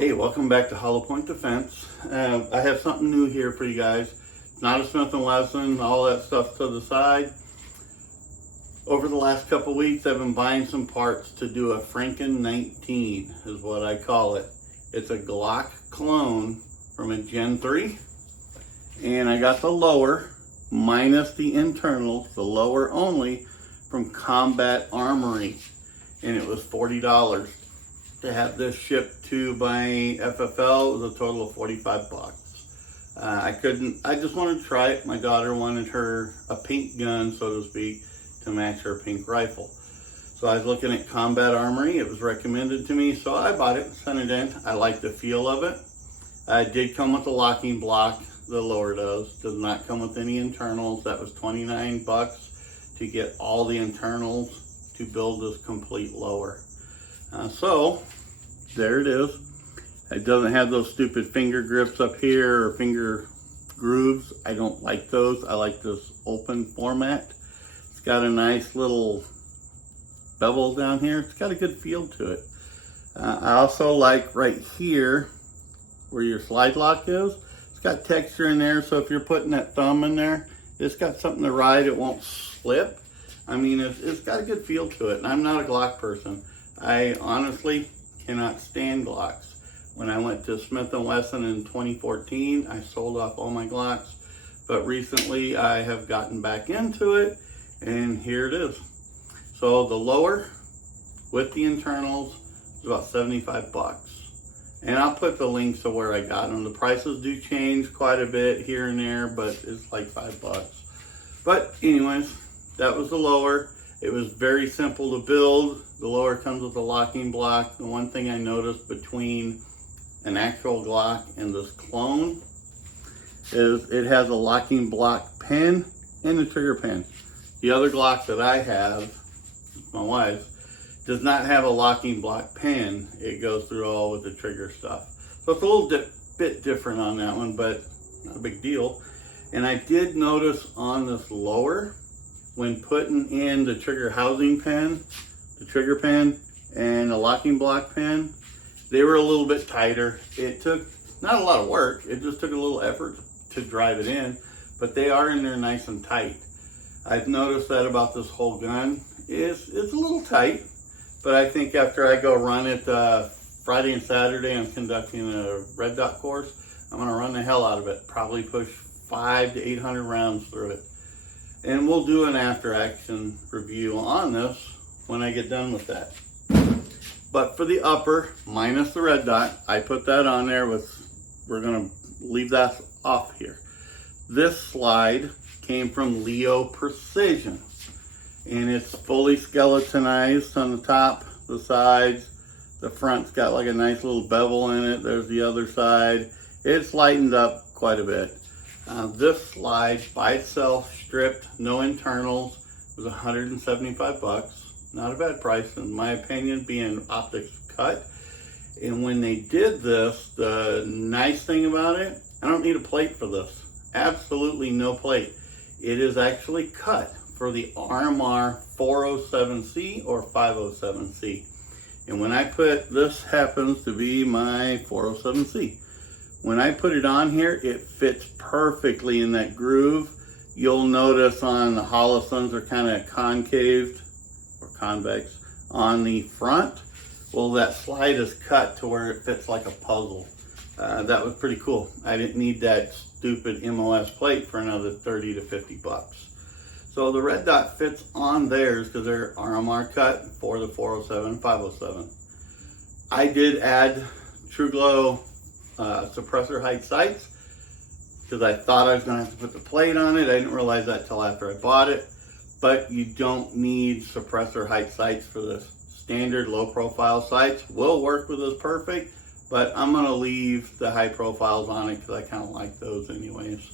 Hey, welcome back to Hollow Point Defense. I have something new here for you guys. It's not a Smith & Wesson, all that stuff to the side. Over the last couple weeks, I've been buying some parts to do a Franken 19, is what I call it. It's a Glock clone from a Gen 3. And I got the lower, minus the internals, the lower only, from Combat Armory. And it was $40. To have this shipped to my FFL, it was a total of 45 bucks. I just wanted to try it. My daughter wanted a pink gun, so to speak, to match her pink rifle. So I was looking at Combat Armory. It was recommended to me, so I bought it, sent it in. I like the feel of it. It did come with a locking block, the lower does not come with any internals. That was 29 bucks to get all the internals to build this complete lower. So there it is. It doesn't have those stupid finger grips up here or finger grooves. I don't like those. I like this open format. It's got a nice little bevel down here. It's got a good feel to it. I also like right here where your slide lock is. It's got texture in there, so if you're putting that thumb in there, it's got something to ride. It won't slip. I mean, it's got a good feel to it. And I'm not a Glock person. I honestly cannot stand Glocks. When I went to Smith & Wesson in 2014, I sold off all my Glocks. But recently I have gotten back into it, and here it is. So the lower with the internals is about 75 bucks. And I'll put the links to where I got them. The prices do change quite a bit here and there, but it's like 5 bucks. But anyways, that was the lower. It was very simple to build. The lower comes with a locking block. The one thing I noticed between an actual Glock and this clone is it has a locking block pin and a trigger pin. The other Glock that I have, my wife's, does not have a locking block pin. It goes through all with the trigger stuff. So it's a little bit different on that one, but not a big deal. And I did notice on this lower, when putting in the trigger housing pin, the trigger pin, and the locking block pin, they were a little bit tighter. It took not a lot of work, it just took a little effort to drive it in, but they are in there nice and tight. I've noticed that about this whole gun. It's a little tight, but I think after I go run it Friday and Saturday, I'm conducting a red dot course. I'm gonna run the hell out of it, probably push 500 to 800 rounds through it. And we'll do an after action review on this when I get done with that. But for the upper, minus the red dot, I put that on there we're gonna leave that off here. This slide came from Leo Precision, and it's fully skeletonized on the top, the sides. The front's got like a nice little bevel in it. There's the other side. It's lightened up quite a bit. This slide by itself, stripped, no internals, was 175 bucks. Not a bad price in my opinion, being optics cut. And when they did this, the nice thing about it, I don't need a plate for this. Absolutely no plate. It is actually cut for the RMR 407C or 507C. And when I this happens to be my 407C. When I put it on here, it fits perfectly in that groove. You'll notice on the Hollisons are kind of concaved or convex on the front. Well, that slide is cut to where it fits like a puzzle. That was pretty cool. I didn't need that stupid MOS plate for another 30 to 50 bucks. So the red dot fits on theirs because they're RMR cut for the 407 and 507. I did add True Glow suppressor height sights because I thought I was going to have to put the plate on it. I didn't realize that till after I bought it. But you don't need suppressor height sights for this. Standard low profile sights will work with this perfect, but I'm going to leave the high profiles on it because I kind of like those anyways.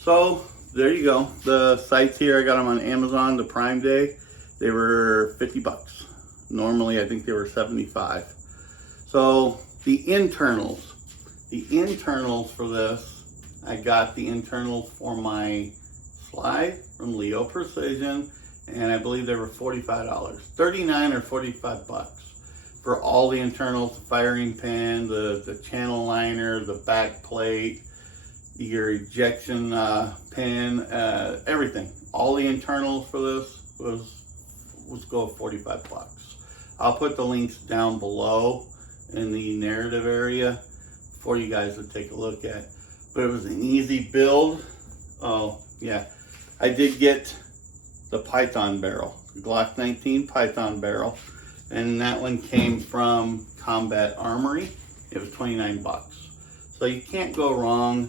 So there you go. The sights here, I got them on Amazon the Prime Day. They were 50 bucks. Normally I think they were 75. So the internals for this, I got the internals for my slide from Leo Precision, and I believe they were $45. 39 or 45 bucks. for all the internals, the firing pin, the channel liner, the back plate, your ejection pin, everything. All the internals for this was go 45 bucks. I'll put the links down below in the narrative area for you guys to take a look at. But it was an easy build. Oh yeah, I did get the Python barrel, the Glock 19 Python barrel, and that one came from Combat Armory. It was 29 bucks. So you can't go wrong.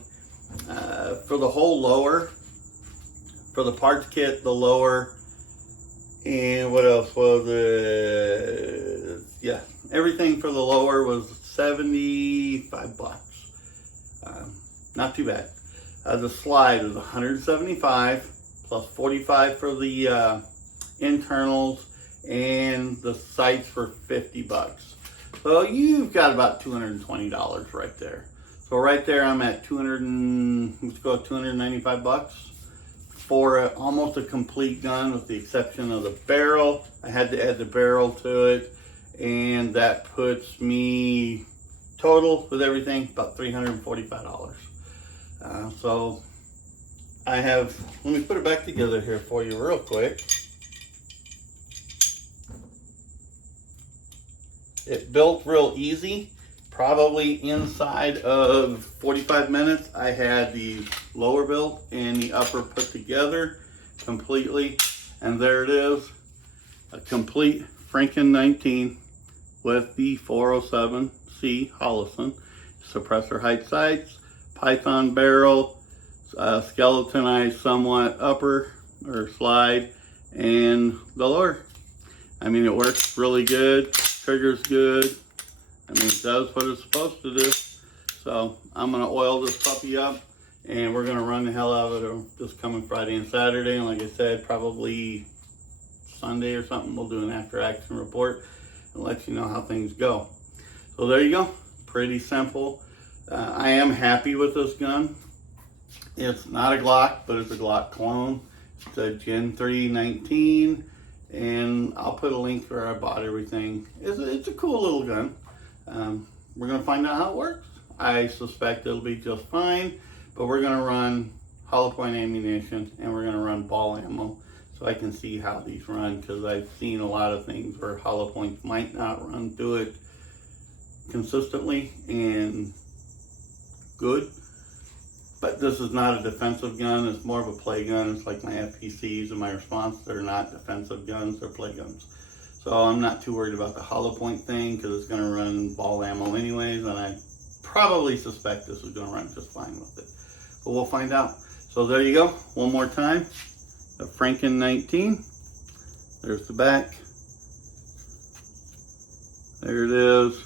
For the whole lower, for the parts kit, the lower, and what else was it? Yeah, everything for the lower was 75 bucks. Not too bad. The slide was 175 plus 45 for the internals, and the sights for 50 bucks. So you've got about $220 right there. So right there I'm at 295 bucks for almost a complete gun, with the exception of the barrel. I had to add the barrel to it, and that puts me total with everything about $345. So I have, let me put it back together here for you real quick. It built real easy, probably inside of 45 minutes. I had the lower built and the upper put together completely, and there it is, a complete Franken 19 with the 407C Holosun, suppressor height sights, Python barrel, skeletonized somewhat upper or slide, and the lower. I mean, it works really good. Trigger's good. I mean, it does what it's supposed to do. So I'm gonna oil this puppy up, and we're gonna run the hell out of it this coming Friday and Saturday. And like I said, probably Sunday or something, we'll do an after action report and let you know how things go. So there you go. Pretty simple. I am happy with this gun. It's not a Glock, but it's a Glock clone. It's a Gen 3 19, and I'll put a link where I bought everything. It's a cool little gun. We're gonna find out how it works. I suspect it'll be just fine, but we're gonna run hollow point ammunition, and we're gonna run ball ammo, so I can see how these run, because I've seen a lot of things where hollow points might not run through it consistently and good. But this is not a defensive gun, it's more of a play gun. It's like my FPCs and my Response, they're not defensive guns, they're play guns. So I'm not too worried about the hollow point thing, because it's gonna run ball ammo anyways, and I probably suspect this is gonna run just fine with it. But we'll find out. So there you go, one more time. The Franken 19, there's the back. There it is,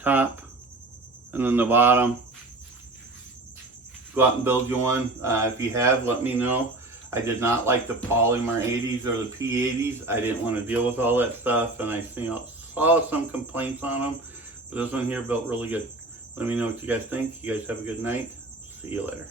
top, and then the bottom. Go out and build you one. If you have, let me know. I did not like the polymer 80s or the P80s. I didn't want to deal with all that stuff, and I saw some complaints on them. But this one here built really good. Let me know what you guys think. You guys have a good night. See you later.